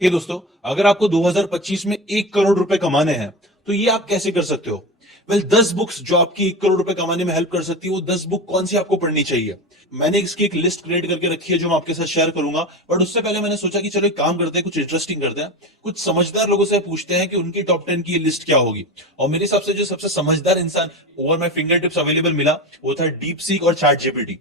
ये दोस्तों, अगर आपको 2025 में 1 करोड़ रुपए कमाने हैं तो ये आप कैसे कर सकते हो? वेल, 10 बुक्स जो आपकी 1 करोड़ रुपए कमाने में हेल्प कर सकती है, वो 10 बुक कौन सी आपको पढ़नी चाहिए। मैंने इसकी एक लिस्ट क्रिएट करके रखी है जो मैं आपके साथ शेयर करूंगा, बट उससे पहले मैंने सोचा कि चलो एक काम करते हैं, कुछ इंटरेस्टिंग करते हैं, कुछ समझदार लोगों से पूछते हैं कि उनकी टॉप 10 की ये लिस्ट क्या होगी। और मेरे हिसाब से जो सबसे समझदार इंसान over my finger tips available मिला वो था डीप सीक और चैट जीपीटी।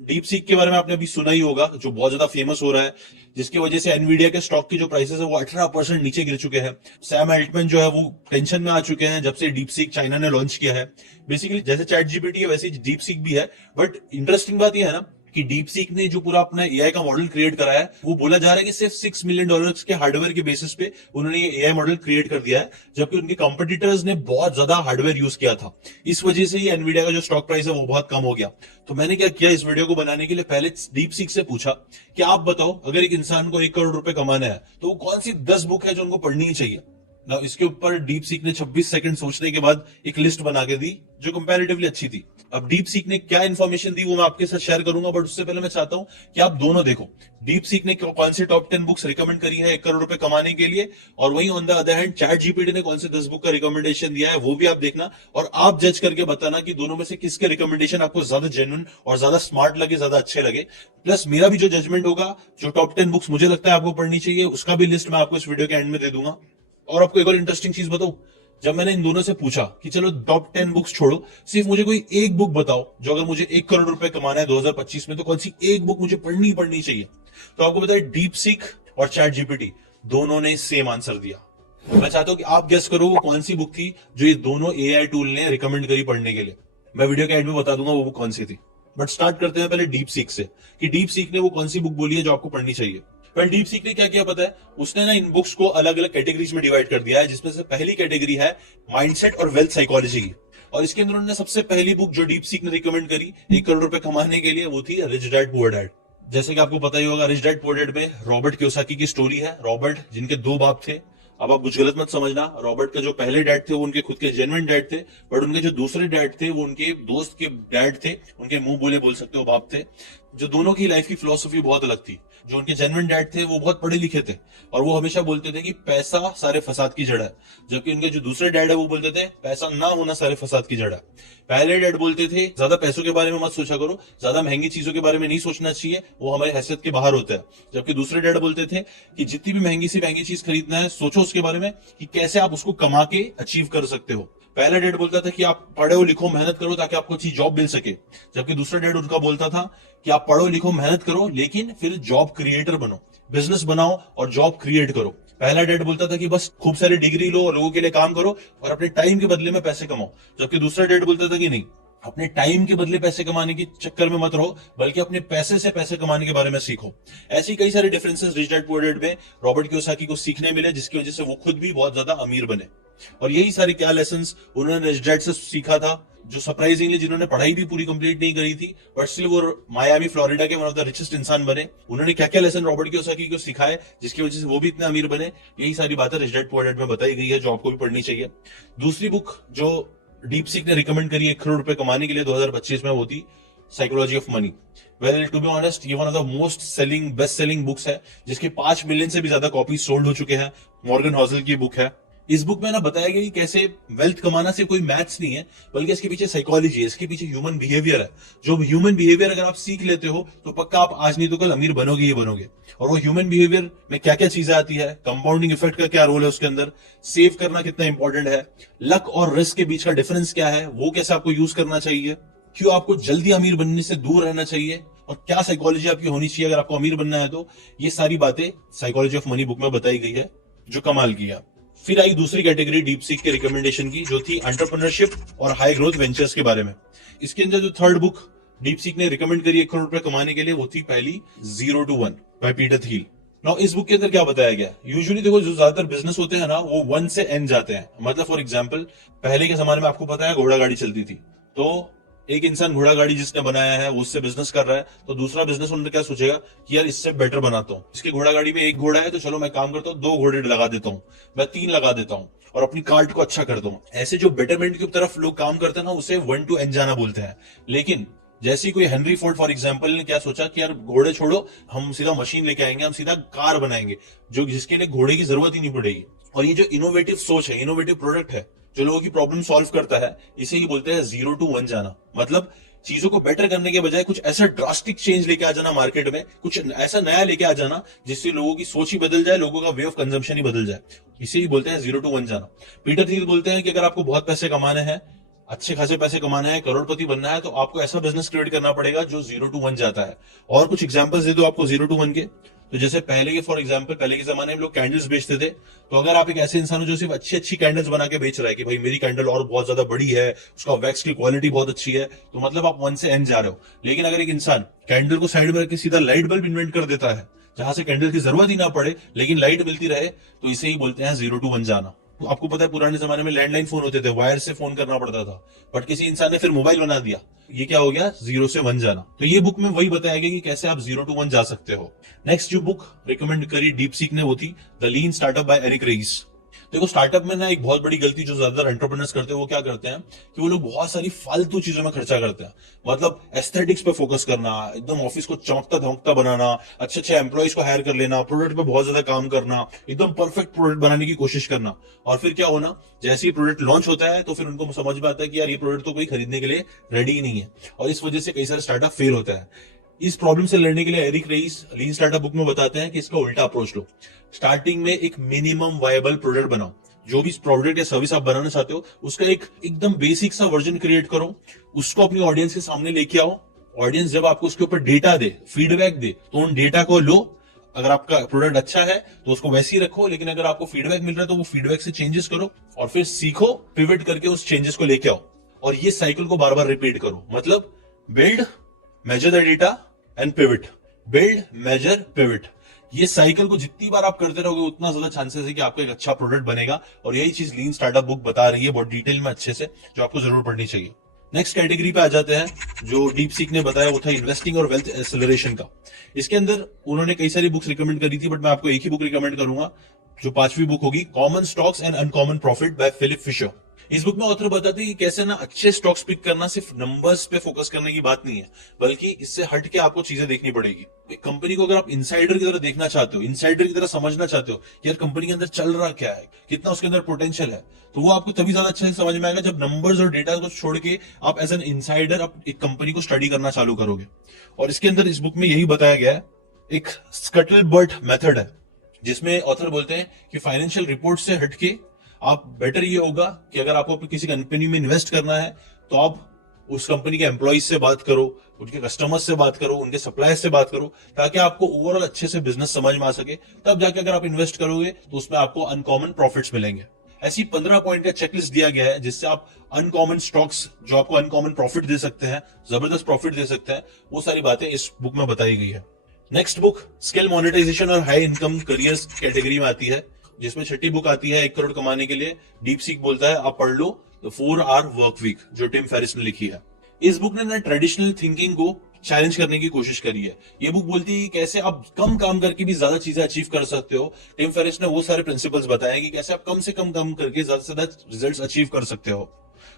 डीप सीक के बारे में आपने अभी सुना ही होगा, जो बहुत ज्यादा फेमस हो रहा है, जिसकी वजह से एनवीडिया के स्टॉक की जो प्राइसेस है वो 18% नीचे गिर चुके हैं। सैम अल्टमैन जो है वो टेंशन में आ चुके हैं जब से डीप सीक चाइना ने लॉन्च किया है। बेसिकली जैसे चैट जीपीटी है वैसे डीप सीक भी है, बट इंटरेस्टिंग बात यह है ना कि डीप सीक ने जो पूरा अपना एआई का मॉडल क्रिएट कराया है, वो बोला जा रहा है कि सिर्फ $6 मिलियन के हार्डवेयर के बेसिस पे उन्होंने ये एआई मॉडल क्रिएट कर दिया है, जबकि उनके कंपटीटर्स ने बहुत ज्यादा हार्डवेयर यूज किया था। इस वजह से ही एनवीडिया का जो स्टॉक प्राइस है वो बहुत कम हो गया। तो मैंने क्या किया, इस वीडियो को बनाने के लिए पहले डीप सीक से पूछा कि आप बताओ, अगर एक इंसान को 1 करोड़ रुपए कमाना है तो वो कौन सी 10 बुक है जो उनको पढ़नी ही चाहिए ना। इसके ऊपर डीप सीक ने 26 सेकंड सोचने के बाद एक लिस्ट बना के दी जो कंपैरेटिवली अच्छी थी। अब डीप सीक ने क्या इन्फॉर्मेशन दी वो मैं आपके साथ शेयर करूंगा, बट उससे पहले मैं चाहता हूं कि आप दोनों देखो डीप सीक ने कौन सी टॉप 10 बुक्स रिकमेंड करी है 1 करोड़ रुपए कमाने के लिए, और वहीं on the other hand chat GPT ने कौन से 10 बुक का रिकमेंडेशन दिया है वो भी आप देखना, और आप जज करके बताना कि दोनों में से किसके रिकमेंडेशन आपको ज्यादा जेन्युइन और ज्यादा स्मार्ट लगे, ज्यादा अच्छे लगे। प्लस मेरा भी जो जजमेंट होगा, जो टॉप 10 बुक्स मुझे लगता है आपको पढ़नी चाहिए, उसका भी लिस्ट मैं आपको इस वीडियो के एंड में दे दूंगा। और आपको एक और इंटरेस्टिंग चीज बताऊं, जब मैंने इन दोनों से पूछा कि चलो टॉप 10 बुक्स छोड़ो, सिर्फ मुझे कोई एक बुक बताओ जो अगर मुझे 1 करोड़ रुपए कमाना है 2025 में तो कौन सी एक बुक मुझे पढ़नी ही पढ़नी चाहिए, तो आपको बताया डीप सीक और चैट जीपीटी दोनों ने सेम आंसर दिया। मैं चाहता हूं कि आप गेस करो वो कौन सी बुक थी जो ये दोनों एआई टूल ने रिकमेंड करी पढ़ने के लिए। मैं वीडियो के एंड में बता दूंगा वो बुक कौन सी थी, बट स्टार्ट करते हैं पहले डीप सीक से कि डीप सीक ने वो कौन सी बुक बोली है जो आपको पढ़नी चाहिए। वेल, डीप सीक ने क्या किया पता है, उसने ना इन बुक्स को अलग अलग कैटेगरीज में डिवाइड कर दिया है, जिसमें से पहली कैटेगरी है माइंडसेट और वेल्थ साइकोलॉजी की। और इसके अंदर उन्होंने सबसे पहली बुक जो डीप सीक ने रिकमेंड करी 1 करोड़ रुपए कमाने के लिए वो थी रिच डैड पुअर डैड। जैसे कि आपको पता ही होगा, रिच डैड पुअर डैड में रॉबर्ट कियोसाकी की स्टोरी है। रॉबर्ट जिनके दो बाप थे, अब आप कुछ गलत मत समझना, रॉबर्ट के जो पहले डैड थे वो उनके खुद के जेन्युइन डैड थे, बट उनके जो दूसरे डैड थे वो उनके दोस्त के डैड थे, उनके मुंह बोले बोल सकते हो बाप थे। जो दोनों की लाइफ की फिलोसफी बहुत अलग थी। जो उनके जेन्युइन डैड थे वो बहुत पढ़े लिखे थे और वो हमेशा बोलते थे कि पैसा सारे फसाद की जड़ है, जबकि उनके जो दूसरे डैड है वो बोलते थे पैसा ना होना सारे फसाद की जड़ है। पहले डैड बोलते थे ज्यादा पैसों के बारे में मत सोचा करो, ज्यादा महंगी चीजों के बारे में नहीं सोचना चाहिए, वो हमारे हैसियत के बाहर होता है। जबकि दूसरे डैड बोलते थे कि जितनी भी महंगी से महंगी चीज खरीदना है सोचो उसके बारे में कि कैसे आप उसको कमा के अचीव कर सकते हो। पहला डेड बोलता था कि आप पढ़ो लिखो मेहनत करो ताकि आपको अच्छी जॉब मिल सके, जबकि दूसरा डेड उनका बोलता था कि आप पढ़ो लिखो मेहनत करो लेकिन फिर जॉब क्रिएटर बनो, बिजनेस बनाओ और जॉब क्रिएट करो। पहला डेड बोलता था कि बस खूब सारी डिग्री लो और लोगों के लिए काम करो और अपने टाइम के बदले में पैसे कमाओ, जबकि दूसरा डेड बोलता था कि नहीं, अपने टाइम के बदले पैसे कमाने के चक्कर में मत रहो, बल्कि अपने पैसे से पैसे कमाने के बारे में सीखो। ऐसी कई सारे differences rich dad poor dad में रॉबर्ट कियोसाकी को सीखने मिले, जिसकी वजह से वो खुद भी बहुत ज्यादा अमीर बने। और यही सारी क्या लेसन्स उन्होंने रिच डैड से सीखा था, जो सरप्राइजिंगली जिन्होंने पढ़ाई भी पूरी कंप्लीट नहीं करी थी बट स्टिल वो मायामी फ्लोरिडा के वन ऑफ द रिचेस्ट इंसान बने। उन्होंने क्या क्या लेसन रॉबर्ट कियोसाकी को सिखाए जिसकी वजह से वो भी इतने अमीर बने, यही सारी बातें रिच डैड पुअर डैड में बताई गई है जो आपको भी पढ़नी चाहिए। दूसरी बुक जो डीप सीक ने रिकमेंड करी 1 करोड़ रुपए कमाने के लिए 2025 में वो थी psychology of money. Well, to be honest ये one of the most selling best selling books है, जिसके 5 मिलियन से भी ज्यादा कॉपी सोल्ड हो चुके हैं। मॉर्गन हॉसल की बुक है। इस बुक में ना बताया गया कि कैसे वेल्थ कमाना से कोई मैथ्स नहीं है, बल्कि इसके पीछे साइकोलॉजी है, इसके पीछे ह्यूमन बिहेवियर है। जो ह्यूमन बिहेवियर अगर आप सीख लेते हो तो पक्का आप आज नहीं तो कल अमीर बनोगे ही बनोगे। और वो ह्यूमन बिहेवियर में क्या क्या चीजें आती है, कंपाउंडिंग इफेक्ट का क्या रोल है उसके अंदर, सेव करना कितना इंपॉर्टेंट है, लक और रिस्क के बीच का डिफरेंस क्या है, वो कैसे आपको यूज करना चाहिए, क्यों आपको जल्दी अमीर बनने से दूर रहना चाहिए, और क्या साइकोलॉजी आपकी होनी चाहिए अगर आपको अमीर बनना है तो, ये सारी बातें साइकोलॉजी ऑफ मनी बुक में बताई गई है, जो कमाल की है। फिर आई दूसरी कैटेगरी डीप सीक के रिकमेंडेशन की, जो थी एंटरप्रेन्योरशिप और हाई ग्रोथ वेंचर्स के बारे में। इसके अंदर जो थर्ड बुक डीप सीक ने रिकमेंड करी 1 करोड़ रुपए कमाने के लिए वो थी पहली 0 to 1 by Peter Thiel. Now इस बुक के अंदर क्या बताया गया, यूजुअली देखो जो ज्यादातर बिजनेस होते हैं ना वो 1 से n जाते हैं। मतलब फॉर एग्जांपल पहले के जमाने में आपको पता है घोड़ा गाड़ी चलती थी, तो एक इंसान घोड़ा गाड़ी जिसने बनाया है वो उससे बिजनेस कर रहा है, तो दूसरा बिजनेस ओनर क्या सोचेगा कि यार इससे बेटर बनाता हूँ, इसके घोड़ा गाड़ी में एक घोड़ा है तो चलो मैं काम करता हूँ 2 घोड़े लगा देता हूँ, मैं 3 लगा देता हूँ और अपनी कार्ट को अच्छा कर दूं। ऐसे जो बेटरमेंट की तरफ लोग काम करते हैं ना उसे 1 to n जाना बोलते हैं। लेकिन जैसे ही कोई हेनरी फोर्ड फॉर एग्जांपल ने क्या सोचा कि यार घोड़े छोड़ो, हम सीधा मशीन लेके आएंगे, हम सीधा कार बनाएंगे जो जिसके लिए घोड़े की जरूरत ही नहीं पड़ेगी। और ये जो इनोवेटिव सोच है, इनोवेटिव प्रोडक्ट है जो लोगों की प्रॉब्लम सॉल्व करता है, इसे ही बोलते हैं 0 to 1 जाना। मतलब चीजों को बेटर करने के बजाय कुछ ऐसा ड्रास्टिक चेंज लेके आ जाना मार्केट में, कुछ ऐसा नया लेके आ जाना जिससे लोगों की सोच ही बदल जाए, लोगों का वे ऑफ कंजम्पशन ही बदल जाए। इसे ही बोलते हैं 0 to 1 जाना। पीटर थील बोलते हैं कि अगर आपको बहुत पैसे कमाने हैं, अच्छे खासे पैसे कमाना है, करोड़पति बनना है, तो आपको ऐसा बिजनेस क्रिएट करना पड़ेगा जो 0 to 1 जाता है। और कुछ एग्जांपल्स दे दो आपको 0 to 1 के। तो जैसे पहले के फॉर एग्जांपल, पहले के जमाने में लोग कैंडल्स बेचते थे। तो अगर आप एक ऐसे इंसान हो जो सिर्फ अच्छी अच्छी कैंडल्स बना के बेच रहा है कि भाई मेरी कैंडल और बहुत ज्यादा बड़ी है, उसका वैक्स की क्वालिटी बहुत अच्छी है, तो मतलब आप 1 से N जा रहे हो। लेकिन अगर एक इंसान कैंडल को साइड में रख के सीधा लाइट बल्ब इन्वेंट कर देता है जहां से कैंडल की जरूरत ही ना पड़े लेकिन लाइट मिलती रहे, तो इसे ही बोलते हैं 0 to 1 जाना। तो आपको पता है पुराने जमाने में लैंडलाइन फोन होते थे, वायर से फोन करना पड़ता था, बट किसी इंसान ने फिर मोबाइल बना दिया। ये क्या हो गया? 0 से 1 जाना। तो ये बुक में वही बताया गया कि कैसे आप 0 to 1 जा सकते हो। नेक्स्ट जो बुक रिकमेंड करी डीप सीक ने वो थी the lean startup by Eric Ries. देखो स्टार्टअप में ना एक बहुत बड़ी गलती जो ज्यादातर एंटरप्रेन्योर्स करते हैं वो क्या करते हैं कि वो लोग बहुत सारी फालतू चीजों में खर्चा करते हैं। मतलब एस्थेटिक्स पे फोकस करना, एकदम ऑफिस को चमकता धमकता बनाना, अच्छे अच्छे एम्प्लॉइज को हायर कर लेना, प्रोडक्ट पे बहुत ज्यादा काम करना, एकदम परफेक्ट प्रोडक्ट बनाने की कोशिश करना। और फिर क्या होना, जैसे ही प्रोडक्ट लॉन्च होता है तो फिर उनको समझ में आता है कि यार ये प्रोडक्ट तो कोई खरीदने के लिए रेडी ही नहीं है, और इस वजह से कई सारे स्टार्टअप फेल होता है। इस प्रॉब्लम से लड़ने के लिए एरिक रईस लीन स्टार्टअप बुक में बताते हैं कि इसका उल्टा अप्रोच लो। स्टार्टिंग में एक मिनिमम वायबल प्रोडक्ट बनाओ। जो भी प्रोडक्ट या सर्विस आप बनाना चाहते हो उसका एक एकदम बेसिक सा वर्जन क्रिएट करो, उसको अपनी ऑडियंस के सामने लेके आओ। ऑडियंस जब आपको उसके ऊपर डेटा दे, फीडबैक दे, तो उन डेटा को लो। अगर आपका प्रोडक्ट अच्छा है तो उसको वैसे ही रखो, लेकिन अगर आपको फीडबैक मिल रहा है तो वो फीडबैक से चेंजेस करो, और फिर सीखो, पिवट करके उस चेंजेस को लेके आओ। और ये साइकिल को बार बार रिपीट करो। मतलब build, measure the data and pivot, build, measure, pivot. ये साइकिल को जितनी बार आप करते रहोगे उतना ज्यादा चांसेस है कि आपका एक अच्छा प्रोडक्ट बनेगा। और यही चीज लीन स्टार्टअप बुक बता रही है बहुत डिटेल में, अच्छे से, जो आपको जरूर पढ़नी चाहिए। नेक्स्ट कैटेगरी पे आ जाते हैं जो डीप सीक ने बताया, वो था इन्वेस्टिंग और वेल्थ एक्सेलरेशन का। इसके अंदर उन्होंने कई सारी बुक्स रिकमेंड करी थी, बट मैं आपको एक ही बुक रिकमेंड करूंगा जो 5वीं बुक होगी, common stocks and uncommon profit by Philip Fisher. इस बुक में ऑथर बताते हैं कि कैसे ना अच्छे स्टॉक्स पिक करना सिर्फ नंबर्स पे फोकस करने की बात नहीं है, बल्कि इससे हट के आपको चीजें देखनी पड़ेगी। एक कंपनी को अगर आप इनसाइडर की तरह देखना चाहते हो, इनसाइडर की तरह समझना चाहते हो कि यार कंपनी के अंदर चल रहा क्या है, कितना उसके अंदर पोटेंशियल है, तो वो आपको तभी ज्यादा अच्छे से समझ में आएगा जब नंबर्स और डेटा को छोड़ के आप एज एन इनसाइडर आप एक कंपनी को स्टडी करना चालू करोगे। और इसके अंदर इस बुक में यही बताया गया है, एक स्कटल बर्ट मेथड है जिसमें ऑथर बोलते हैं कि फाइनेंशियल रिपोर्ट से हटके आप बेटर ये होगा कि अगर आपको किसी कंपनी में इन्वेस्ट करना है तो आप उस कंपनी के एम्प्लॉइज से बात करो, उनके कस्टमर्स से बात करो, उनके सप्लायर्स से बात करो, ताकि आपको ओवरऑल अच्छे से बिजनेस समझ में आ सके। तब जाके अगर आप इन्वेस्ट करोगे तो उसमें आपको अनकॉमन प्रॉफिट्स मिलेंगे। ऐसी 15 पॉइंट का चेकलिस्ट दिया गया है जिससे आप अनकॉमन स्टॉक्स जो आपको अनकॉमन प्रॉफिट दे सकते हैं, जबरदस्त प्रॉफिट दे सकते हैं, वो सारी बातें इस बुक में बताई गई है। नेक्स्ट बुक स्किल मोनेटाइजेशन और हाई इनकम करियर्स कैटेगरी में आती है, जिसमें छठी बुक आती है 1 करोड़ कमाने के लिए। डीप सीक बोलता है आप पढ़ लो द 4 आवर वर्क वीक, जो टिम फेरिस ने लिखी है। इस बुक ने ना ट्रेडिशनल थिंकिंग को चैलेंज करने की कोशिश करी है। ये बुक बोलती है कि कैसे आप कम काम करके भी ज्यादा चीजें अचीव कर सकते हो। टिम फेरिस ने वो सारे प्रिंसिपल्स बताए कि कैसे आप कम से कम काम करके ज्यादा से ज्यादा रिजल्ट्स अचीव कर सकते हो।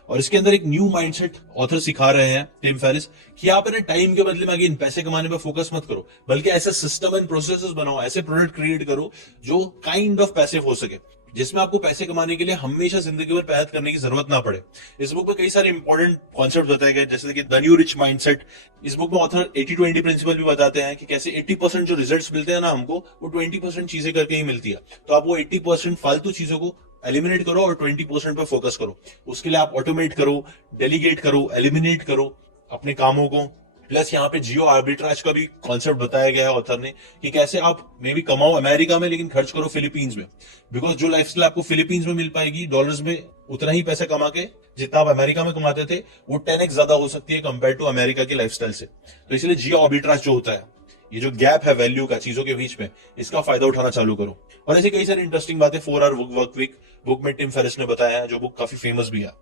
और इसके अंदर एक न्यू माइंडसेट ऑथर सिखा रहे हैं टिम फेरिस कि आप अपने टाइम के बदले में आगे इन पैसे कमाने पे फोकस मत करो, बल्कि ऐसे सिस्टम एंड प्रोसेसेस बनाओ, ऐसे प्रोडक्ट क्रिएट करो जो काइंड ऑफ पैसिव हो सके, जिसमें आपको पैसे कमाने के लिए हमेशा जिंदगी भर मेहनत करने की जरूरत ना पड़े। इस बुक में कई सारे इंपॉर्टेंट कॉन्सेप्ट बताए गए, जैसे कि द न्यू रिच माइंडसेट। इस बुक में ऑथर 80-20 प्रिंसिपल भी बताते हैं कि कैसे 80% जो रिजल्ट्स मिलते हैं ना हमको, वो 20% चीजें करके ही मिलती है। तो आप वो 80% फालतू चीजों को एलिमिनेट करो और 20% पे फोकस करो। उसके लिए आप ऑटोमेट करो, डेलीगेट करो, एलिमिनेट करो अपने कामों को। प्लस यहाँ पे जियो आर्बिट्राज का भी कॉन्सेप्ट बताया गया है ऑथर ने कि कैसे आप मे भी कमाओ अमेरिका में लेकिन खर्च करो फिलीपींस में, बिकॉज जो लाइफस्टाइल आपको फिलीपींस में मिल पाएगी डॉलर्स में, उतना ही पैसे कमा के जितना आप अमेरिका में कमाते थे वो 10x ज्यादा हो सकती है कंपेयर टू अमेरिका की लाइफस्टाइल से। तो इसलिए जियो आर्बिट्राज जो होता है, ये जो गैप है वैल्यू का चीजों के बीच में, इसका फायदा उठाना चालू करो। और ऐसी कई सारी इंटरेस्टिंग बातें 4 आवर वर्क वीक बुक में टिम फेरिस ने बताया है, जो बुक काफी फेमस भी है।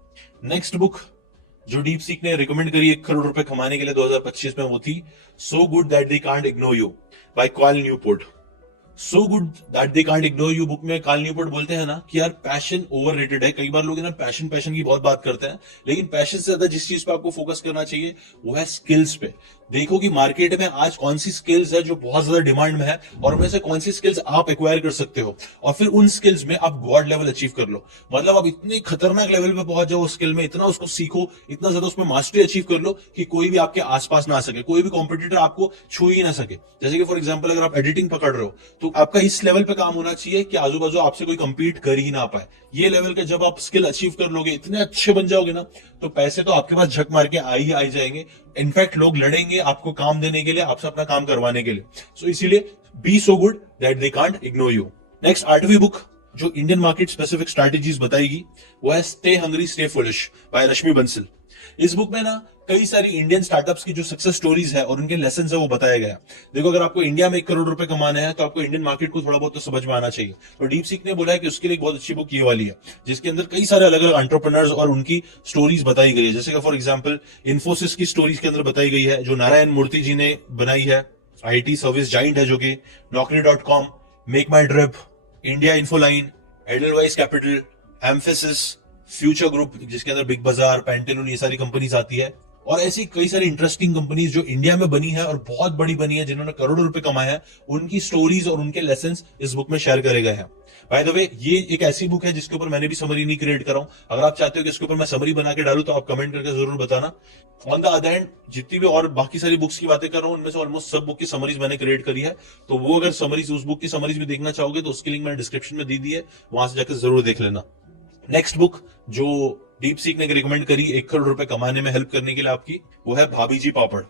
नेक्स्ट बुक जो डीप सीक ने रिकमेंड करी 1 करोड़ रुपए कमाने के लिए 2025 में, वो थी so good that they can't ignore you by Cal Newport. So good that they can't ignore you book में कार्ल न्यूपोर्ट बोलते हैं ना कि यार पैशन ओवररेटेड है। कई बार लोग ना पैशन पैशन की बहुत बात करते हैं, लेकिन पैशन से ज्यादा जिस चीज पे आपको फोकस करना चाहिए वो है स्किल्स पे। देखो कि मार्केट में आज कौन सी स्किल्स है जो बहुत ज्यादा डिमांड में है, और उनमें से कौन सी स्किल्स आप एक्वायर कर सकते हो, और फिर उन स्किल्स में आप गॉड लेवल अचीव कर लो। मतलब आप इतने खतरनाक लेवल पे पहुंच जाओ स्किल में, इतना उसको सीखो, इतना ज्यादा उसमें मास्टरी अचीव कर लो कि कोई भी आपके आसपास ना आ सके, कोई भी कॉम्पिटिटर आपको छू ही ना सके। जैसे कि फॉर एग्जाम्पल अगर आप एडिटिंग पकड़ रहे हो तो आपका इस लेवल पे काम होना चाहिए कि आजू बाजू आपसे कोई कंपीट कर ही ना पाए। ये लेवल के जब आप स्किल अचीव कर लोगे, इतने अच्छे बन जाओगे ना, तो पैसे तो आपके पास झक मार के आ जाएंगे। इनफैक्ट लोग लड़ेंगे आपको काम देने के लिए, आपसे अपना काम करवाने के लिए। सो इसीलिए be so good that they can't ignore you. Next 8वीं बुक जो इंडियन मार्केट स्पेसिफिक स्ट्रैटेजीज बताएगी वो है stay hungry stay foolish by Rashmi Bansal. इस बुक में ना कई सारी इंडियन स्टार्टअप्स की जो सक्सेस स्टोरीज है और उनके लेसन है वो बताया गया। देखो अगर आपको इंडिया में 1 करोड़ रुपए कमाने हैं तो आपको इंडियन मार्केट को थोड़ा बहुत तो समझ में आना चाहिए। तो डीप सीक ने बोला है कि उसके लिए एक बहुत अच्छी बुक ये वाली है, जिसके अंदर कई सारे अलग अलग एंटरप्रेन्योर्स और उनकी स्टोरीज बताई गई है। जैसे कि फॉर एग्जाम्पल इन्फोसिस की स्टोरीज के अंदर बताई गई है जो नारायण मूर्ति जी ने बनाई है, IT सर्विस जाइंट है जो कि Naukri.com, MakeMyTrip, India Infoline, Edelweiss Capital, Mphasis, future group जिसके अंदर बिग बाजार, पेंटेलून ये सारी कंपनीज आती है, और ऐसी कई सारी इंटरेस्टिंग कंपनीज जो इंडिया में बनी है और बहुत बड़ी बनी है, जिन्होंने करोड़ों रुपए कमाए हैं, उनकी स्टोरीज और उनके लेसन्स इस बुक में शेयर करे गए हैं। बाय द वे ये एक ऐसी बुक है जिसके ऊपर मैंने भी समरी नहीं क्रिएट कर रहा हूं। अगर आप चाहते हो कि इसके ऊपर मैं समरी बना के डालूं तो आप कमेंट करके जरूर बताना। ऑन द अदर हैंड जितनी भी और बाकी सारी बुक्स की बातें कर रहा हूं उनमें से ऑलमोस्ट सब बुक की समरीज मैंने क्रिएट करी है, तो वो अगर समरीज उस बुक की समरीज भी देखना चाहोगे तो उसकी लिंक मैंने डिस्क्रिप्शन में दी दी है, वहां से जाकर जरूर देख लेना। नेक्स्ट बुक जो डीप सीक ने रिकमेंड करी 1 करोड़ रुपए कमाने में हेल्प करने के लिए आपकी, वो है भाभी जी पापड़,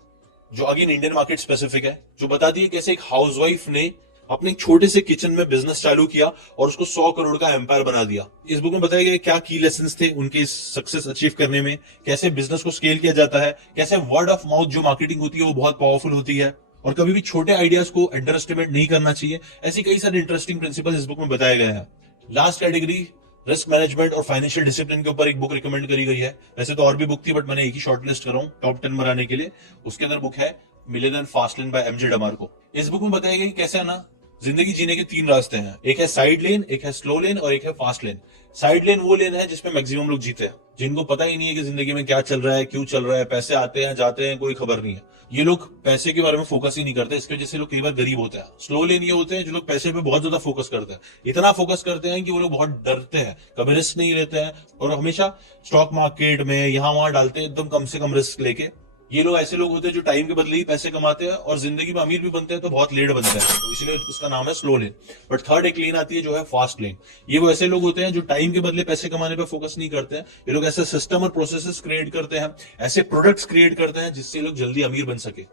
जो अगेन इंडियन मार्केट स्पेसिफिक है, जो बताती है कैसे एक हाउसवाइफ ने अपने एक छोटे से किचन में बिजनेस चालू किया और उसको 100 करोड़ का एम्पायर बना दिया। इस बुक में बताया गया क्या की लेसन्स थे उनके सक्सेस अचीव करने में, कैसे बिजनेस को स्केल किया जाता है, कैसे वर्ड ऑफ माउथ जो मार्केटिंग होती है वो बहुत पावरफुल होती है, और कभी भी छोटे आइडियाज को अंडर एस्टिमेट नहीं करना चाहिए। ऐसी कई सारे इंटरेस्टिंग प्रिंसिपल्स इस बुक में बताए गए हैं। लास्ट कैटेगरी रिस्क मैनेजमेंट और फाइनेंशियल डिसिप्लिन के ऊपर एक बुक रिकमेंड करी गई है। वैसे तो और भी बुक थी बट मैंने एक ही शॉर्टलिस्ट कर रहा हूं टॉप 10 बनाने के लिए। उसके अंदर बुक है millionaire fast lane by MJ DeMarco. इस बुक में बताया गया कैसे है ना जिंदगी जीने के 3 रास्ते हैं, एक है साइड लेन, एक है स्लो लेन और एक है फास्ट लेन। साइड लेन वो लेन है जिसमें मैक्सिमम लोग जीते हैं, जिनको पता ही नहीं है कि जिंदगी में क्या चल रहा है, क्यों चल रहा है, पैसे आते हैं जाते हैं कोई खबर नहीं है। ये लोग पैसे के बारे में फोकस ही नहीं करते, इसकी वजह से लोग कई बार गरीब होते हैं। स्लो लेन ये होते हैं जो लोग पैसे पे बहुत ज्यादा फोकस करते हैं, इतना फोकस करते हैं कि वो लोग बहुत डरते हैं, कभी रिस्क नहीं लेते हैं और हमेशा स्टॉक मार्केट में यहां वहां डालते हैं एकदम कम से कम रिस्क लेके। ये लोग ऐसे लोग होते हैं जो टाइम के बदले ही पैसे कमाते हैं और जिंदगी में अमीर भी बनते हैं तो बहुत लेट बनते हैं, तो इसलिए उसका नाम है स्लो लेन। बट थर्ड एक लेन आती है जो है फास्ट लेन। ये वो ऐसे लोग होते हैं जो टाइम के बदले पैसे कमाने पे फोकस नहीं करते हैं। ये लोग ऐसे सिस्टम और प्रोसेसेस क्रिएट करते हैं, ऐसे प्रोडक्ट्स क्रिएट करते हैं जिससे लोग जल्दी अमीर बन सके।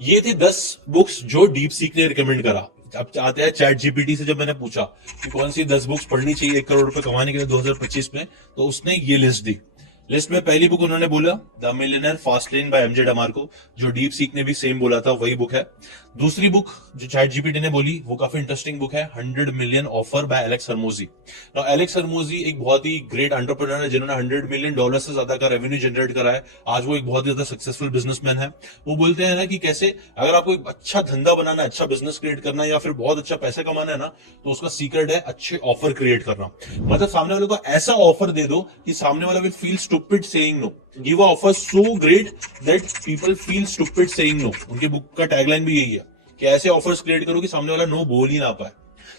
ये थे 10 बुक्स जो डीप सीक ने रिकमेंड करा। अब आते हैं चैट जीपीटी से, जब मैंने पूछा कि कौन सी 10 बुक्स पढ़नी चाहिए 1 करोड़ रुपए कमाने के लिए 2025 में, तो उसने ये लिस्ट दी। लिस्ट में पहली बुक उन्होंने बोला the millionaire fast lane by MJ DeMarco, जो डीप सीक ने भी सेम बोला था, वही बुक है। दूसरी बुक जो चैट जीपीटी ने बोली वो काफी इंटरेस्टिंग बुक है 100 million offer by Alex Hormozi. Now Alex Hormozi एक बहुत ही ग्रेट एंटरप्रेन्योर है जिन्होंने $100 मिलियन से ज्यादा का रेवेन्यू जनरेट करा है। आज वो एक बहुत ही ज्यादा सक्सेसफुल बिजनेसमैन है। वो बोलते हैं ना कि कैसे अगर आपको एक अच्छा धंधा बनाना है, अच्छा बिजनेस क्रिएट करना है या फिर बहुत अच्छा पैसा कमाना है ना, तो उसका सीक्रेट है अच्छे ऑफर क्रिएट करना। मतलब सामने वाले को ऐसा ऑफर दे दो कि सामने वाला will feel stupid saying no. Give a offer so great that people feel stupid saying no. उनकी बुक का टैगलाइन भी यही है कि ऐसे ऑफर्स क्रिएट करो कि सामने वाला नो बोल ही ना पाए।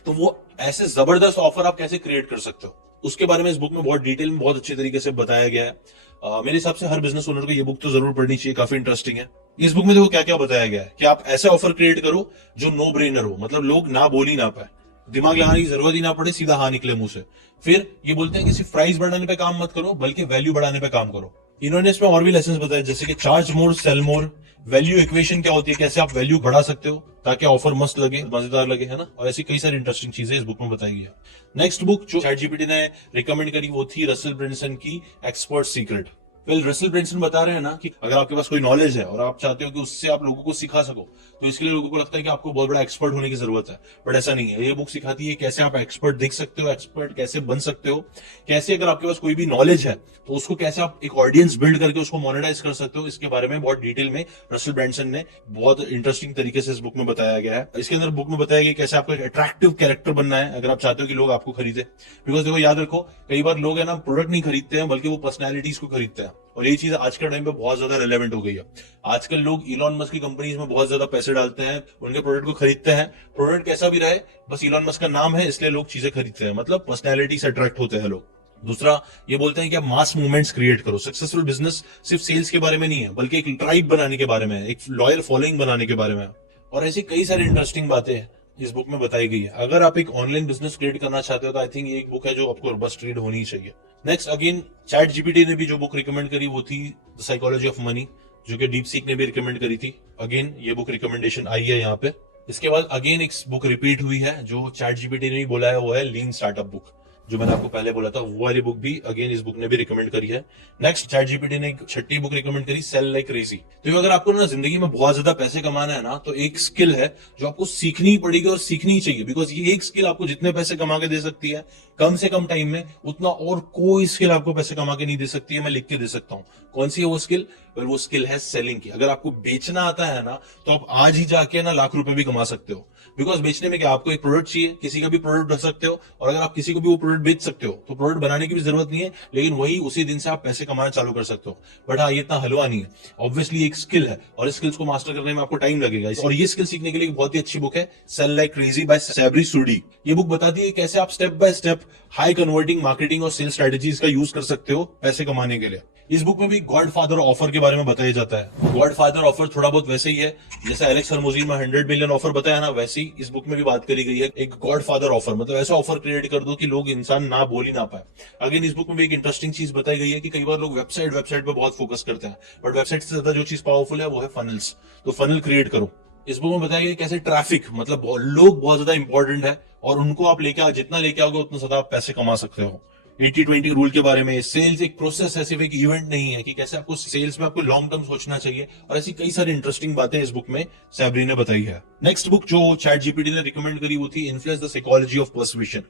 तो वो ऐसे जबरदस्त ऑफर आप कैसे क्रिएट कर सकते हो, उसके बारे में इस बुक में बहुत डिटेल में बहुत अच्छे तरीके से बताया गया है। मेरे हिसाब से हर बिजनेस ओनर को ये बुक तो जरूर पढ़नी चाहिए, काफी इंटरेस्टिंग है। इस बुक में देखो क्या क्या बताया गया है कि आप ऐसे ऑफर क्रिएट करो जो नो ब्रेनर हो, मतलब लोग ना बोल ही ना पाए, दिमाग लगाने की जरूरत ही ना पड़े, सीधा हाँ निकले मुंह से। फिर ये बोलते हैं कि सिर्फ प्राइस बढ़ाने पे काम मत करो बल्कि वैल्यू बढ़ाने पे काम करो। इन्होंने इसमें और भी लेसन बताए जैसे कि चार्ज मोर सेल मोर, वैल्यू इक्वेशन क्या होती है, कैसे आप वैल्यू बढ़ा सकते हो ताकि ऑफर मस्त लगे, मजेदार लगे, है ना। और ऐसी कई सारी इंटरेस्टिंग चीजें इस बुक में बताई गई है। नेक्स्ट बुक जो चैट जीपीटी ने रिकमेंड करी वो थी रसेल ब्रिंसन की expert secret. Well Russell Branson बता रहे हैं ना कि अगर आपके पास कोई नॉलेज है और आप चाहते हो कि उससे आप लोगों को सिखा सको, तो इसके लिए लोगों को लगता है कि आपको बहुत बड़ा एक्सपर्ट होने की जरूरत है, बट ऐसा नहीं है। ये बुक सिखाती है कैसे आप एक्सपर्ट दिख सकते हो, एक्सपर्ट कैसे बन सकते हो, कैसे अगर आपके पास कोई भी नॉलेज है तो उसको कैसे आप एक ऑडियंस बिल्ड करके उसको मोनेटाइज कर सकते हो। इसके बारे में बहुत डिटेल में रसल ब्रांसन ने बहुत इंटरेस्टिंग तरीके से इस बुक में बताया गया है। इसके अंदर बुक में बताया गया कैसे आपको एक अट्रैक्टिव कैरेक्टर बनना है अगर आप चाहते हो कि लोग आपको खरीदे। बिकॉज देखो याद रखो, कई बार लोग है ना प्रोडक्ट नहीं खरीदते हैं बल्कि वो पर्सनैलिटीज को खरीदते हैं, और ये चीज आज के टाइम पे बहुत ज्यादा रिलेवेंट हो गई है। आजकल लोग इलॉन मस्क की कंपनीज में बहुत ज्यादा पैसे डालते हैं, उनके प्रोडक्ट को खरीदते हैं। प्रोडक्ट कैसा भी रहे, बस इलॉन मस्क का नाम है इसलिए लोग चीजें खरीदते हैं, मतलब पर्सनैलिटी से अट्रैक्ट होते हैं लोग। दूसरा ये बोलते हैं कि आप मास मूवमेंट्स क्रिएट करो। सक्सेसफुल बिजनेस सिर्फ सेल्स के बारे में नहीं है, बल्कि एक ट्राइब बनाने के बारे में है, एक लॉयल फॉलोइंग बनाने के बारे में है। और ऐसी कई सारी इंटरेस्टिंग बातें इस बुक में बताई गई है। अगर आप एक ऑनलाइन बिजनेस क्रिएट करना चाहते हो तो आई थिंक ये एक बुक है जो आपको मस्ट रीड होनी चाहिए। नेक्स्ट अगेन चैट जीपीटी ने भी जो बुक रिकमेंड करी वो थी द साइकोलॉजी ऑफ मनी, जो कि डीप सीक ने भी रिकमेंड करी थी। अगेन ये बुक रिकमेंडेशन आई है यहाँ पे। इसके बाद अगेन एक बुक रिपीट हुई है जो चैट जीपीटी ने भी बोला है, वो है लीन स्टार्टअप बुक, जो मैंने आपको पहले बोला था। वो वाली बुक भी अगेन इस बुक ने भी रिकमेंड करी है। नेक्स्ट चैट जीपीटी ने एक छठी बुक रिकमेंड करी, सेल लाइक क्रेजी। तो अगर आपको ना जिंदगी में बहुत ज्यादा पैसे कमाना है ना, तो एक स्किल है जो आपको सीखनी पड़ेगी और सीखनी ही चाहिए। बिकॉज ये एक स्किल आपको जितने पैसे कमा के दे सकती है कम से कम टाइम में, उतना और कोई स्किल आपको पैसे कमा के नहीं दे सकती है। मैं लिख के दे सकता हूँ कौन सी है वो स्किल। वो स्किल है सेलिंग की। अगर आपको बेचना आता है ना, तो आप आज ही जाके ना लाख रुपए भी कमा सकते हो। बिकॉज बेचने में क्या, आपको एक प्रोडक्ट चाहिए, किसी का भी प्रोडक्ट रख सकते हो, और अगर आप किसी को भी वो प्रोडक्ट बेच सकते हो तो प्रोडक्ट बनाने की भी जरूरत नहीं है, लेकिन वही उसी दिन से आप पैसे कमाना चालू कर सकते हो। बट हाँ, ये इतना हलवा नहीं है। ऑब्वियसली एक स्किल है और इस स्किल्स को मास्टर करने में आपको टाइम लगेगा। और ये स्किल सीखने के लिए बहुत ही अच्छी बुक है, sell like crazy by Sabri Suby. ये बुक बताती है कैसे आप step by step high converting marketing और सेल्स स्ट्रेटेजीज का यूज कर सकते हो पैसे कमाने के लिए। इस बुक में भी गॉड फादर ऑफर के बारे में बताया जाता है। गॉड फादर ऑफर थोड़ा बहुत वैसे ही है जैसे एलेक्स हरमोजी में 100 मिलियन ऑफर बताया ना, वैसे ही इस बुक में भी बात करी गई है। एक गॉड फादर ऑफर मतलब ऐसा ऑफर क्रिएट कर दो कि लोग इंसान ना बोल ही ना पाए। अगेन इस बुक में भी एक इंटरेस्टिंग चीज बताई गई है कि कई बार लोग वेबसाइट पे बहुत फोकस करते हैं, बट वेबसाइट से ज्यादा जो चीज पावरफुल है वो है फनल्स। तो फनल क्रिएट करो। इस बुक में बताया गया कैसे ट्रैफिक मतलब लोग बहुत ज्यादा इंपॉर्टेंट है, और उनको आप जितना लेके आओगे उतना ज्यादा आप पैसे कमा सकते हो। 80-20 रूल के बारे में, सेल्स एक प्रोसेस है, सिर्फ एक इवेंट नहीं है, कि कैसे आपको सेल्स में आपको लॉन्ग टर्म सोचना चाहिए। और ऐसी कई सारी इंटरेस्टिंग बातें इस बुक में सैबरी ने बताई है। नेक्स्ट बुक जो चैट जीपीटी ने रिकमेंड करी वो थी influence the psychology of persuasion.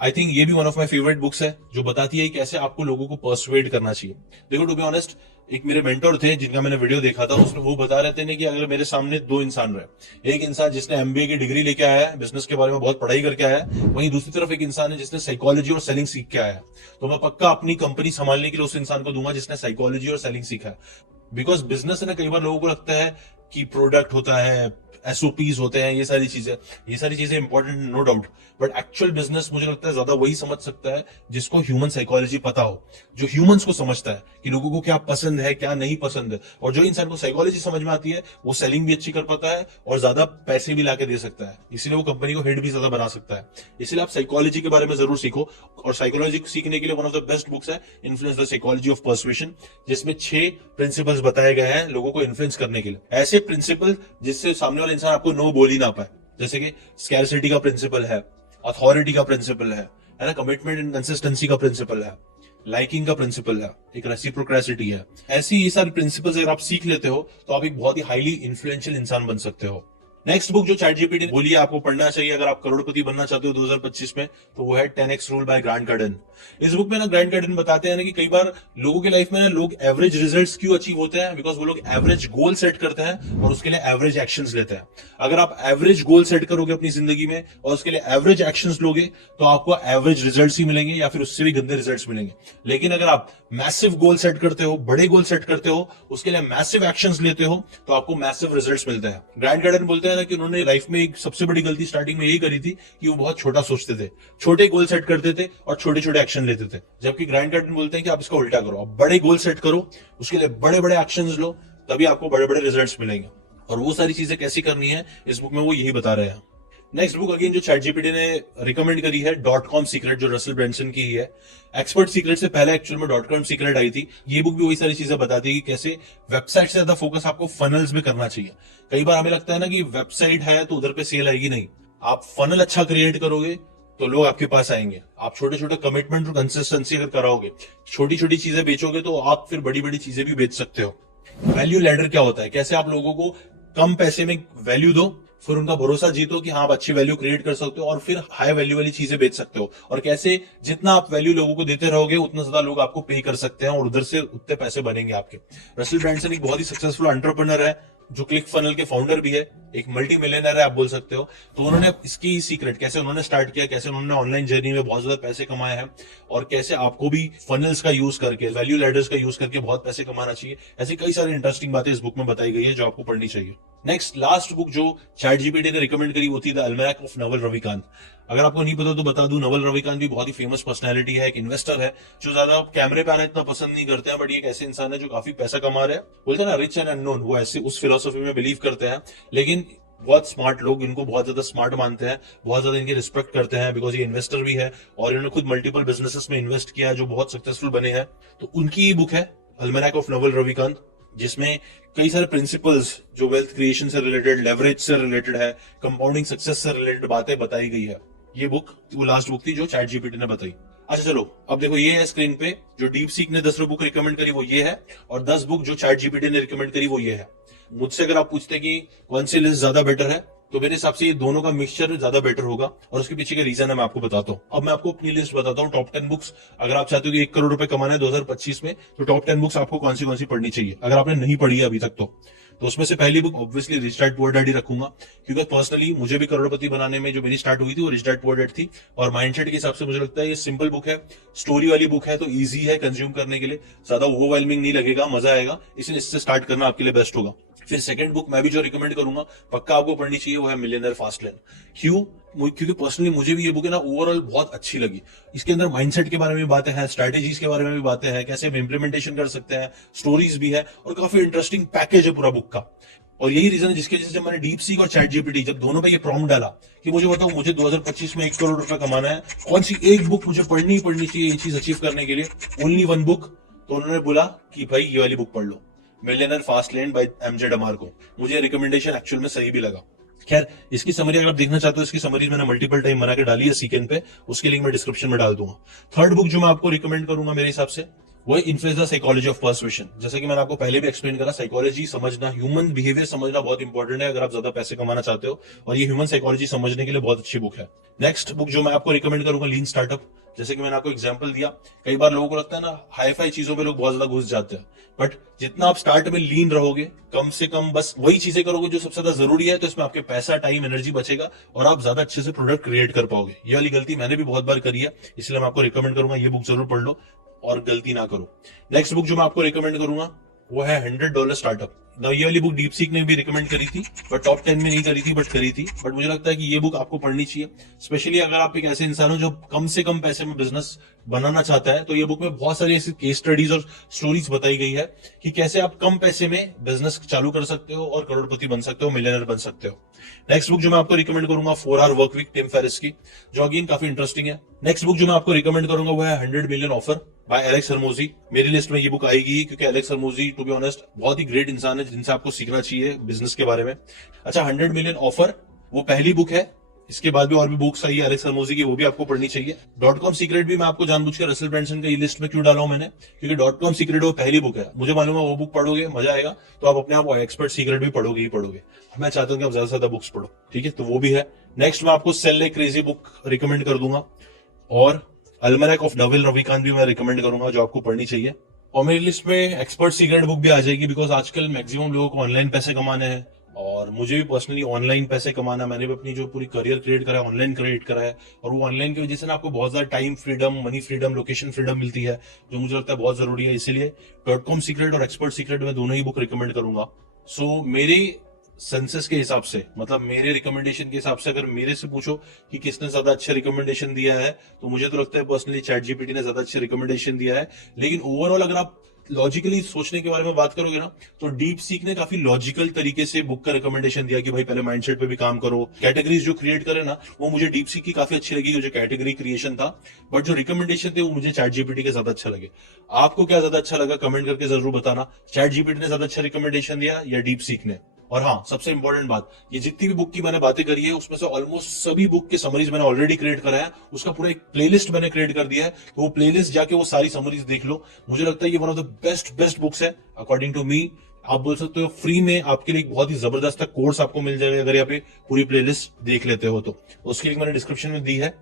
I think ये भी one of my favourite books है, जो बताती है कैसे आपको लोगों को पर्सुएड करना चाहिए। देखो टू बी ऑनेस्ट, एक मेरे मेंटर थे जिनका मैंने वीडियो देखा था, उसमें वो बता रहे थे कि अगर मेरे सामने दो इंसान रहे, एक इंसान जिसने एमबीए की डिग्री लेके आया है, बिजनेस के बारे में बहुत पढ़ाई करके आया है, वहीं दूसरी तरफ एक इंसान है जिसने साइकोलॉजी और सेलिंग सीख के आया है, तो मैं पक्का अपनी कंपनी संभालने के लिए उस इंसान को दूंगा जिसने साइकोलॉजी और सेलिंग सीखा है। बिकॉज बिजनेस है ना, कई बार लोगों को लगता है कि प्रोडक्ट होता है, एसओपीज होते हैं, ये सारी चीजें important no doubt, but actual business मुझे लगता है ज्यादा वही समझ सकता है जिसको ह्यूमन साइकोलॉजी पता हो, जो ह्यूमंस को समझता है कि लोगों को क्या पसंद है क्या नहीं पसंद है। और जो इंसान को साइकोलॉजी समझ में आती है वो सेलिंग भी अच्छी कर पाता है और ज्यादा पैसे भी लाके दे सकता है, इसीलिए वो कंपनी को हेड भी ज्यादा बना सकता है। इसलिए आप साइकोलॉजी के बारे में जरूर सीखो, और साइकोलॉजी सीखने के लिए one of the best books है influence the psychology of persuasion, जिसमें 6 प्रिंसिपल्स बताए गए हैं लोगों को इन्फ्लुएंस करने के लिए। ऐसे प्रिंसिपल जिससे सामने वाला इंसान आपको नो बोल ही ना पाए, जैसे कि स्कैरसिटी का प्रिंसिपल है, अथॉरिटी का प्रिंसिपल है ना, कमिटमेंट एंड कंसिस्टेंसी का प्रिंसिपल है, लाइकिंग का प्रिंसिपल है, एक रेसिप्रोकेसिटी है। ऐसी ये सारे प्रिंसिपल्स अगर आप सीख लेते हो तो आप एक बहुत ही हाईली इन्फ्लुएंशियल इंसान बन सकते हो। नेक्स्ट बुक जो चैट जीपीटी ने बोली है आपको पढ़ना चाहिए अगर आप करोड़पति बनना चाहते हो 2025 में, तो वो है 10x रूल बाय ग्रांट कार्डन। इस बुक में ना ग्रांट कार्डन बताते हैं ना कि कई बार लोगों की लाइफ में ना लोग एवरेज रिजल्ट्स क्यों अचीव होते हैं, बिकॉज वो लोग एवरेज गोल सेट करते हैं और उसके लिए एवरेज एक्शंस लेते हैं। अगर आप एवरेज गोल सेट करोगे अपनी जिंदगी में और उसके लिए एवरेज एक्शंस लोगे तो आपको एवरेज रिजल्ट्स ही मिलेंगे या फिर उससे भी गंदे रिजल्ट्स मिलेंगे। लेकिन अगर आप मैसिव गोल सेट करते हो, बड़े गोल सेट करते हो, उसके लिए मैसिव एक्शंस लेते हो, तो आपको मैसिव रिजल्ट्स मिलते हैं। ग्रांट कार्डन बोलते हैं ना कि उन्होंने लाइफ में एक सबसे बड़ी गलती स्टार्टिंग में यही करी थी कि वो बहुत छोटा सोचते थे, छोटे गोल सेट करते थे और छोटे छोटे एक्शन लेते थे। जबकि ग्रांट कार्डन बोलते हैं कि आप इसका उल्टा करो, आप बड़े गोल सेट करो, उसके लिए बड़े बड़े एक्शंस लो, तभी आपको बड़े बड़े रिजल्ट्स मिलेंगे। और वो सारी चीजें कैसी करनी है इस बुक में वो यही बता रहे हैं। नेक्स्ट बुक अगेन जो चैट जीपीटी ने रिकमेंड करी है .com सीक्रेट, जो रसल ब्रांसन की ही है। एक्सपर्ट सीक्रेट से पहले एक्चुअल में .com सीक्रेट आई थी। ये बुक भी वही सारी चीजें बताती है कि कैसे वेबसाइट से ज्यादा फोकस आपको फनल्स में करना चाहिए। कई बार हमें लगता है ना कि वेबसाइट है तो उधर पे सेल आएगी, नहीं, आप फनल अच्छा क्रिएट करोगे तो लोग आपके पास आएंगे। आप छोटे छोटे कमिटमेंट और कंसिस्टेंसी अगर कराओगे, छोटी छोटी चीजें बेचोगे, तो आप फिर बड़ी बड़ी चीजें भी बेच सकते हो। वैल्यू लैडर क्या होता है? कैसे आप लोगों को कम पैसे में वैल्यू दो, फिर उनका भरोसा जीतो कि हाँ आप अच्छी वैल्यू क्रिएट कर सकते हो, और फिर हाई वैल्यू वाली चीजें बेच सकते हो। और कैसे जितना आप वैल्यू लोगों को देते रहोगे, उतना ज्यादा लोग आपको पे कर सकते हैं और उधर से उतने पैसे बनेंगे आपके। रसेल ब्रांसन एक बहुत ही सक्सेसफुल एंटरप्रेन्योर है, जो क्लिक फनल के फाउंडर भी है, एक मल्टी मिलियनर है आप बोल सकते हो। तो उन्होंने इसकी सीक्रेट कैसे उन्होंने स्टार्ट किया, कैसे उन्होंने ऑनलाइन जर्नी में बहुत ज्यादा पैसे कमाए हैं, और कैसे आपको भी फनल्स का यूज करके, वैल्यू लैडर्स का यूज करके बहुत पैसे कमाना चाहिए, ऐसी कई सारी इंटरेस्टिंग बातें इस बुक में बताई गई है जो आपको पढ़नी चाहिए। नेक्स्ट लास्ट बुक जो चैट जीपीटी ने रिकमेंड करी वो थी द अल्मैनाक ऑफ नवल रविकांत। अगर आपको नहीं पता तो बता दूं, नवल रविकांत भी बहुत ही फेमस पर्सनैलिटी है, एक इन्वेस्टर है जो ज्यादा कैमरे पे आना इतना पसंद नहीं करते हैं, बट ये एक ऐसे इंसान है जो काफी पैसा कमा रहे हैं। बोलते हैं ना रिच एंड अननोन, वो ऐसे उस फिलोसफी में बिलीव करते हैं। लेकिन बहुत स्मार्ट लोग इनको बहुत ज्यादा स्मार्ट मानते हैं, बहुत ज्यादा इनकी रिस्पेक्ट करते हैं, बिकॉज ये इन्वेस्टर भी है और इन्होंने खुद मल्टीपल बिजनेसेस में इन्वेस्ट किया है जो बहुत सक्सेसफुल बने हैं। तो उनकी ये बुक है अल्मैनाक ऑफ नवल रविकांत, जिसमें कई सारे प्रिंसिपल्स जो वेल्थ क्रिएशन से रिलेटेड, लेवरेज से रिलेटेड है, कंपाउंडिंग सक्सेस से रिलेटेड बातें बताई गई है। ये बुक वो लास्ट बुक थी जो चैट जीपीटी ने बताई। अच्छा चलो अब देखो, ये है स्क्रीन पे जो डीप सीक ने 10 बुक रिकमेंड करी वो ये है, और 10 बुक जो चैट जीपीटी ने रिकमेंड करी वो ये है। मुझसे अगर आप पूछते कि कौन सी लिस्ट ज्यादा बेटर है, तो मेरे हिसाब से ये दोनों का मिक्सचर ज्यादा बेटर होगा, और उसके पीछे का रीजन है मैं आपको बताता हूँ। अब मैं आपको अपनी लिस्ट बताता हूँ, टॉप 10 बुक्स। अगर आप चाहते हो कि 1 करोड़ रुपए कमाना है 2025 में, तो टॉप 10 बुक्स आपको कौन सी पढ़नी चाहिए, अगर आपने नहीं पढ़ी है अभी तक तो उसमें से पहली book obviously rich dad poor dad he रखूंगा, क्योंकि पर्सनली मुझे भी करोड़पति बनाने में जो मेरी स्टार्ट हुई थी वो रिच डैड पुअर डैड थी, और माइंडसेट के हिसाब से मुझे लगता है ये सिंपल बुक है, स्टोरी वाली बुक है, तो इजी है कंज्यूम करने के लिए, ज्यादा ओवरवेलमिंग नहीं लगेगा, मजा आएगा, इसलिए इससे स्टार्ट करना आपके लिए बेस्ट होगा। फिर सेकंड बुक मैं भी जो रिकमेंड करूंगा पक्का आपको पढ़नी चाहिए वो है मिलियनेयर फास्ट लेन। क्यों? क्योंकि पर्सनली मुझे भी ये बुक है ना ओवरऑल बहुत अच्छी लगी। इसके अंदर माइंडसेट के बारे में बातें हैं, स्ट्रैटेजीज के बारे में भी बातें हैं, कैसे हम इंप्लीमेंटेशन कर सकते हैं, स्टोरीज भी है, और काफी इंटरेस्टिंग पैकेज है पूरा बुक का। और यही रीजन है जिसके वजह से जब मैंने डीप सीक और चैट जीपीटी जब दोनों पे ये प्रॉम्प्ट डाला कि मुझे बताओ मुझे 2025 में 1 करोड़ रुपए कमाना है, कौन सी एक बुक मुझे पढ़नी चाहिए ये चीज अचीव करने के लिए, ओनली वन बुक, तो उन्होंने बोला कि भाई ये वाली बुक पढ़ लो, millionaire fast lane by MJ DeMarco. मुझे रिकमेंडेशन एक्चुअल में सही भी लगा। खैर इसकी समरी अगर आप देखना चाहते हो, इसकी समरी मैंने मल्टीपल टाइम बना के डाली है सीकेन पे, उसके लिंक मैं डिस्क्रिप्शन में डाल दूंगा। थर्ड बुक जो मैं आपको रिकमेंड करूंगा मेरे हिसाब से वो influence the psychology of persuasion. जैसे कि मैंने आपको पहले भी एक्सप्लेन करा, साइकोलॉजी समझना, ह्यूमन बिहेवियर समझना बहुत इंपॉर्टेंट है अगर आप ज्यादा पैसे कमाना चाहते हो, और ये ह्यूमन साइकोलॉजी समझने के लिए बहुत अच्छी बुक है। नेक्स्ट बुक जो मैं आपको रिकमेंड करूंगा लीन स्टार्टअप। जैसे कि मैंने आपको एग्जांपल दिया, कई बार लोगों को लगता है ना हाई फाई चीजों पे लोग बहुत ज्यादा घुस जाते हैं, बट जितना आप स्टार्ट में लीन रहोगे, कम से कम बस वही चीजें करोगे जो सबसे ज्यादा जरूरी है, तो इसमें आपके पैसा, टाइम, एनर्जी बचेगा और आप ज्यादा अच्छे से प्रोडक्ट क्रिएट कर पाओगे। ये वाली गलती मैंने भी बहुत बार करी है, इसलिए मैं आपको रिकमेंड करूंगा ये बुक जरूर पढ़ लो और गलती ना करो। नेक्स्ट बुक जो मैं आपको रिकमेंड करूंगा वो है $100 स्टार्टअप। ये वाली बुक डीप सीक ने भी रिकमेंड करी थी, बट टॉप 10 में नहीं करी थी, बट करी थी। बट मुझे लगता है कि ये बुक आपको पढ़नी चाहिए, स्पेशली अगर आप एक ऐसे इंसान हो जो कम से कम पैसे में बिजनेस बनाना चाहता है। तो ये बुक में बहुत सारी ऐसी केस स्टडीज और स्टोरीज बताई गई है कि कैसे आप कम पैसे में बिजनेस चालू कर सकते हो और करोड़पति बन सकते हो, मिलियनर बन सकते हो। नेक्स्ट बुक जो मैं आपको रिकमेंड करूंगा 4 hour work week, Tim Ferriss की, जो अगेन काफी इंटरेस्टिंग है। नेक्स्ट बुक जो मैं आपको रिकमेंड करूंगा वो है 100 मिलियन ऑफर बाय एलेक्स हरमोजी। मेरी लिस्ट में ये बुक आएगी क्योंकि एलेक्स हरमोजी टू बी ऑनेस्ट बहुत ही ग्रेट इंसान है जिनसे आपको सीखना चाहिए बिजनेस के बारे में। अच्छा 100 मिलियन ऑफर वो पहली बुक है, इसके बाद भी और भी बुक्स आई है एलेक्स हरमोजी की, वो भी आपको पढ़नी चाहिए। .com सीक्रेट भी मैं आपको जानबूझकर रसेल ब्रांसन का ये लिस्ट में क्यों डाला हूं मैंने, क्योंकि .com सीक्रेट वो पहली बुक है, मुझे मालूम है वो बुक पढ़ोगे मजा आएगा, तो आप अपने आप एक्सपर्ट सीक्रेट भी पढ़ोगे ही पढ़ोगे। मैं चाहता हूं कि आप ज्यादा से ज्यादा बुक्स पढ़ो, ठीक है, तो वो भी है। नेक्स्ट मैं आपको sell like crazy book recommend कर दूंगा, और अल्मैनाक ऑफ नवल रविकांत भी मैं रिकमेंड करूंगा जो आपको पढ़नी चाहिए। और मेरी लिस्ट में एक्सपर्ट सीक्रेट बुक भी आ जाएगी, बिकॉज आजकल मैक्सिमम लोगों को ऑनलाइन पैसे कमाने हैं, और मुझे भी पर्सनली ऑनलाइन पैसे कमाना, मैंने भी अपनी जो पूरी करियर क्रिएट करा है ऑनलाइन क्रिएट करा है, और वो ऑनलाइन की वजह से ना आपको बहुत ज्यादा time freedom, money freedom, location freedom मिलती है, जो मुझे लगता है बहुत जरूरी है। इसीलिए .com सीक्रेट और एक्सपर्ट सीक्रेट में दोनों ही बुक रिकमेंड करूंगा। सो मेरे सेंसस के हिसाब से, मतलब मेरे रिकमेंडेशन के हिसाब से, अगर मेरे से पूछो कि किसने ज्यादा अच्छा रिकमेंडेशन दिया है, तो मुझे तो लगता है पर्सनली चैट जीपीटी ने ज्यादा अच्छा रिकमेंडेशन दिया है। लेकिन ओवरऑल अगर आप लॉजिकली सोचने के बारे में बात करोगे ना, तो डीप सीक ने काफी लॉजिकल तरीके से बुक का रिकमेंडेशन दिया कि भाई पहले माइंडसेट पे भी काम करो, कैटेगरीज जो क्रिएट करे ना, वो मुझे डीप सीक की काफी अच्छी लगी, जो कैटेगरी क्रिएशन था। बट जो रिकमेंडेशन थे वो मुझे चैट जीपीटी के ज्यादा अच्छा लगे। आपको क्या ज्यादा अच्छा लगा कमेंट करके जरूर बताना, चैट जीपीटी ने ज्यादा अच्छा रिकमेंडेशन दिया या डीप सीक ने। और हाँ, सबसे इंपॉर्टेंट बात, ये जितनी भी बुक की मैंने बातें करी है उसमें से ऑलमोस्ट सभी बुक के समरीज मैंने ऑलरेडी क्रिएट करा है, उसका पूरा एक प्लेलिस्ट मैंने क्रिएट कर दिया है, तो वो प्लेलिस्ट जाके वो सारी समरीज देख लो। मुझे लगता है ये one of the best books है अकॉर्डिंग टू मी। आप बोल सकते हो फ्री में आपके लिए एक बहुत ही जबरदस्त कोर्स आपको मिल जाएगा अगर यहाँ पे पूरी प्लेलिस्ट देख लेते हो तो। उसकी लिंक मैंने डिस्क्रिप्शन में दी है।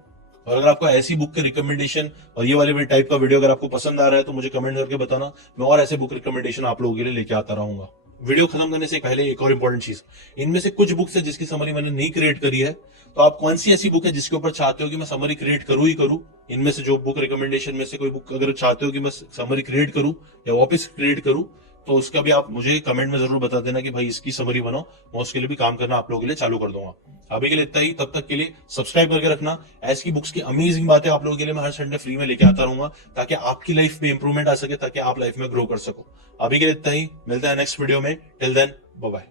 और अगर आपको ऐसी बुक के रिकमेंडेशन और ये वाले टाइप का वीडियो अगर आपको पसंद आ रहा है तो मुझे कमेंट करके बताना, मैं और ऐसे बुक रिकमेंडेशन आप लोगों के लिए लेके आता रहूंगा। वीडियो खत्म करने से पहले एक और इंपॉर्टेंट चीज, इनमें से कुछ बुक्स है जिसकी समरी मैंने नहीं क्रिएट करी है, तो आप कौन सी ऐसी बुक है जिसके ऊपर चाहते हो कि मैं समरी क्रिएट करूं ही करूं। इनमें से जो बुक रिकमेंडेशन में से कोई बुक अगर चाहते हो कि मैं समरी क्रिएट करूं या वापस क्रिएट करूं, तो उसका भी आप मुझे कमेंट में जरूर बता देना कि भाई इसकी समरी बनाओ, मैं उसके लिए भी काम करना आप लोगों के लिए चालू कर दूंगा। अभी के लिए इतना ही, तब तक के लिए सब्सक्राइब करके रखना। ऐसी बुक्स की अमेजिंग बातें आप लोगों के लिए मैं हर संडे फ्री में लेके आता रहूंगा, ताकि आपकी लाइफ में इंप्रूवमेंट आ सके, ताकि आप लाइफ में ग्रो कर सको। अभी के लिए इतना ही, मिलते हैं नेक्स्ट वीडियो में। Till then, bye bye.